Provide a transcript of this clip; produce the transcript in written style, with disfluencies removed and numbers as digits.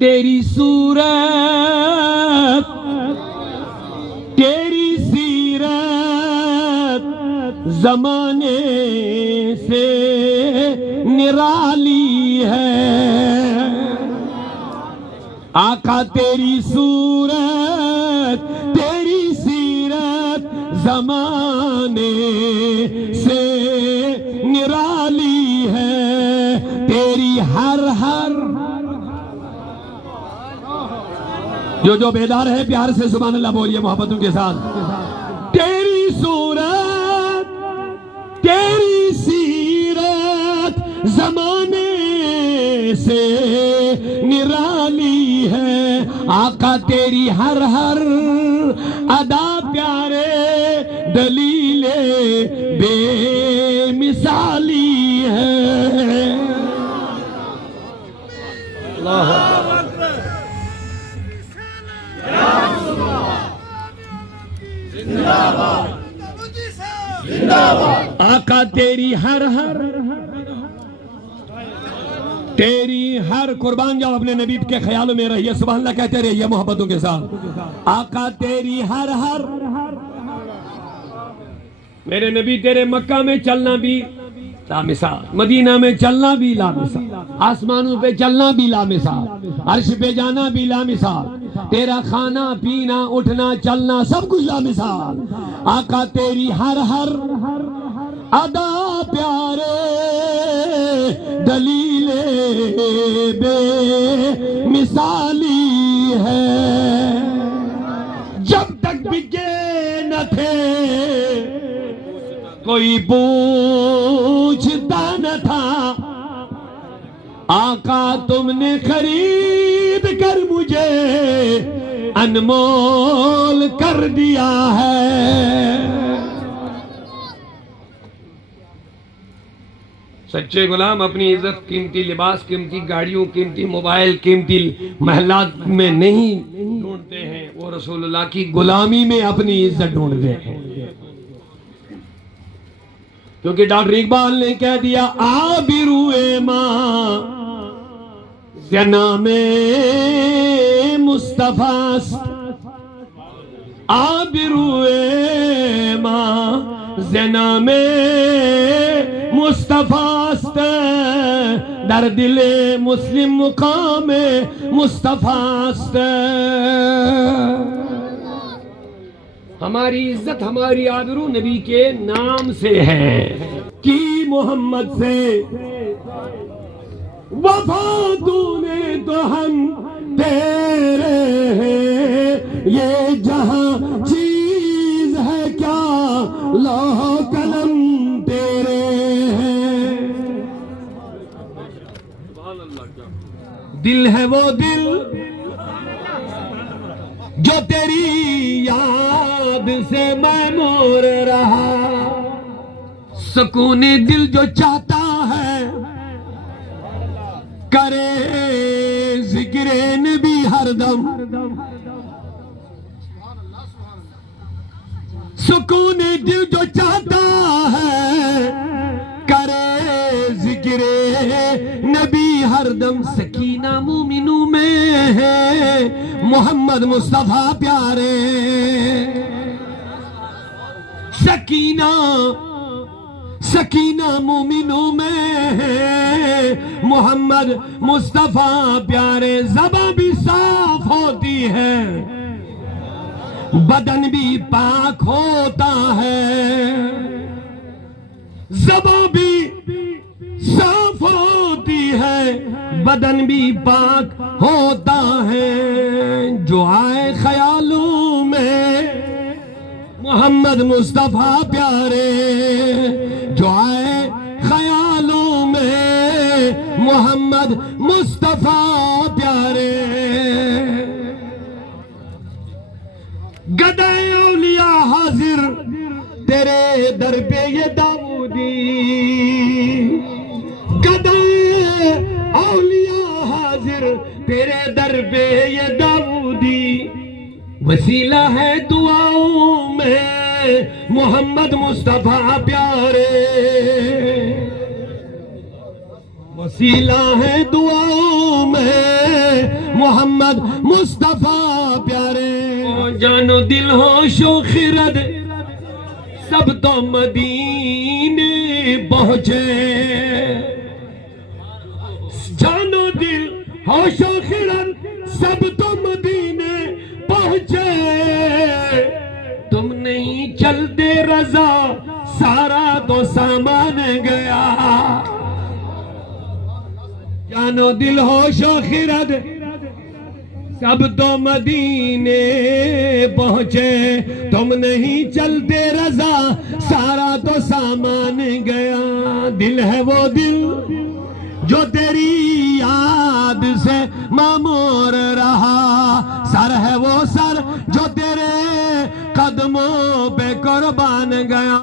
तेरी सूरत, तेरी सीरत जमाने से निराली है। आका तेरी सूरत, तेरी सीरत जमाने से निराली है। तेरी हर हर, जो बेदार है प्यार से सुभान अल्लाह बोलिए मोहब्बतों के साथ। तेरी सूरत, तेरी सीरत जमाने से निराली है। आका तेरी हर हर अदा प्यारे दलीले बेमिसाली है। अल्लाह आका तेरी हर हर, तेरी हर, कुर्बान जाओ अपने नबी के ख्यालों में रहिए, सुभान अल्लाह कहते रहिए मोहब्बतों के साथ। आका तेरी हर हर, मेरे नबी तेरे मक्का में चलना भी लामिसाल, मदीना में चलना भी लामिसाल, आसमानों पे चलना भी लामिसाल, अर्श पे जाना भी लामिसाल, तेरा खाना पीना उठना चलना सब कुछ लामिसाल। आका तेरी हर हर अदा प्यारे दलीले बेमिसाली है। जब तक बिके न थे कोई पूछता न था, आका तुमने खरीद कर मुझे अनमोल कर दिया है। सच्चे गुलाम अपनी इज्जत कीमती लिबास, कीमती गाड़ियों, कीमती मोबाइल, कीमती महलात में नहीं ढूंढते हैं, वो रसूलुल्लाह की गुलामी में अपनी इज्जत ढूंढते हैं। क्योंकि डॉक्टर इकबाल ने कह दिया आबिरुए माँ जना में मुस्तफास, आबिरुए माँ जना में मुस्तफास्त, दर दिले मुस्लिम मुकाम मुस्तफास्त। हमारी इज्जत, हमारी आबरू नबी के नाम से है कि मोहम्मद से वफा तूने तो हम तेरे हैं, ये जहां चीज है क्या लौह कलम तेरे हैं। दिल है वो दिल जो तेरी याद से मैमूर रहा, सुकून दिल जो चाहता है करे जिक्रे नबी हरदम, सुकून दिल जो चाहता है करे जिक्रे नबी हरदम। सकीना मोमिनों में है मोहम्मद मुस्तफा प्यारे, सकीना सकीना मोमिनों में है मोहम्मद मुस्तफा प्यारे। ज़बान भी साफ होती है, बदन भी पाक होता है, ज़बान भी साफ होती है, बदन भी पाक होता है। जो आए ख्यालों में मोहम्मद मुस्तफा प्यारे, जो आए ख्यालों में मोहम्मद मुस्तफा प्यारे। गदे औलिया हाजिर तेरे दर पे ये दाऊदी, गदे औलिया हाजिर तेरे दर पे ये दाऊदी। वसीला है दुआओं में मोहम्मद मुस्तफा प्यारे, वसीला है दुआओं में मोहम्मद मुस्तफा प्यारे। जानो दिल होशो खिरद सब तो मदीने पहुंचे, जानो दिल होशो खिरद सब तो मदीने पहुंचे। तुम नहीं चलते रजा सारा तो सामान गया। जानो दिल होशो खिरद सब तो मदीने पहुंचे। तुम नहीं चलते रजा सारा तो सामान गया। दिल है वो दिल जो तेरी याद से मामूर रहा, सर है वो सर जो तेरे कदमों पे कुर्बान गया।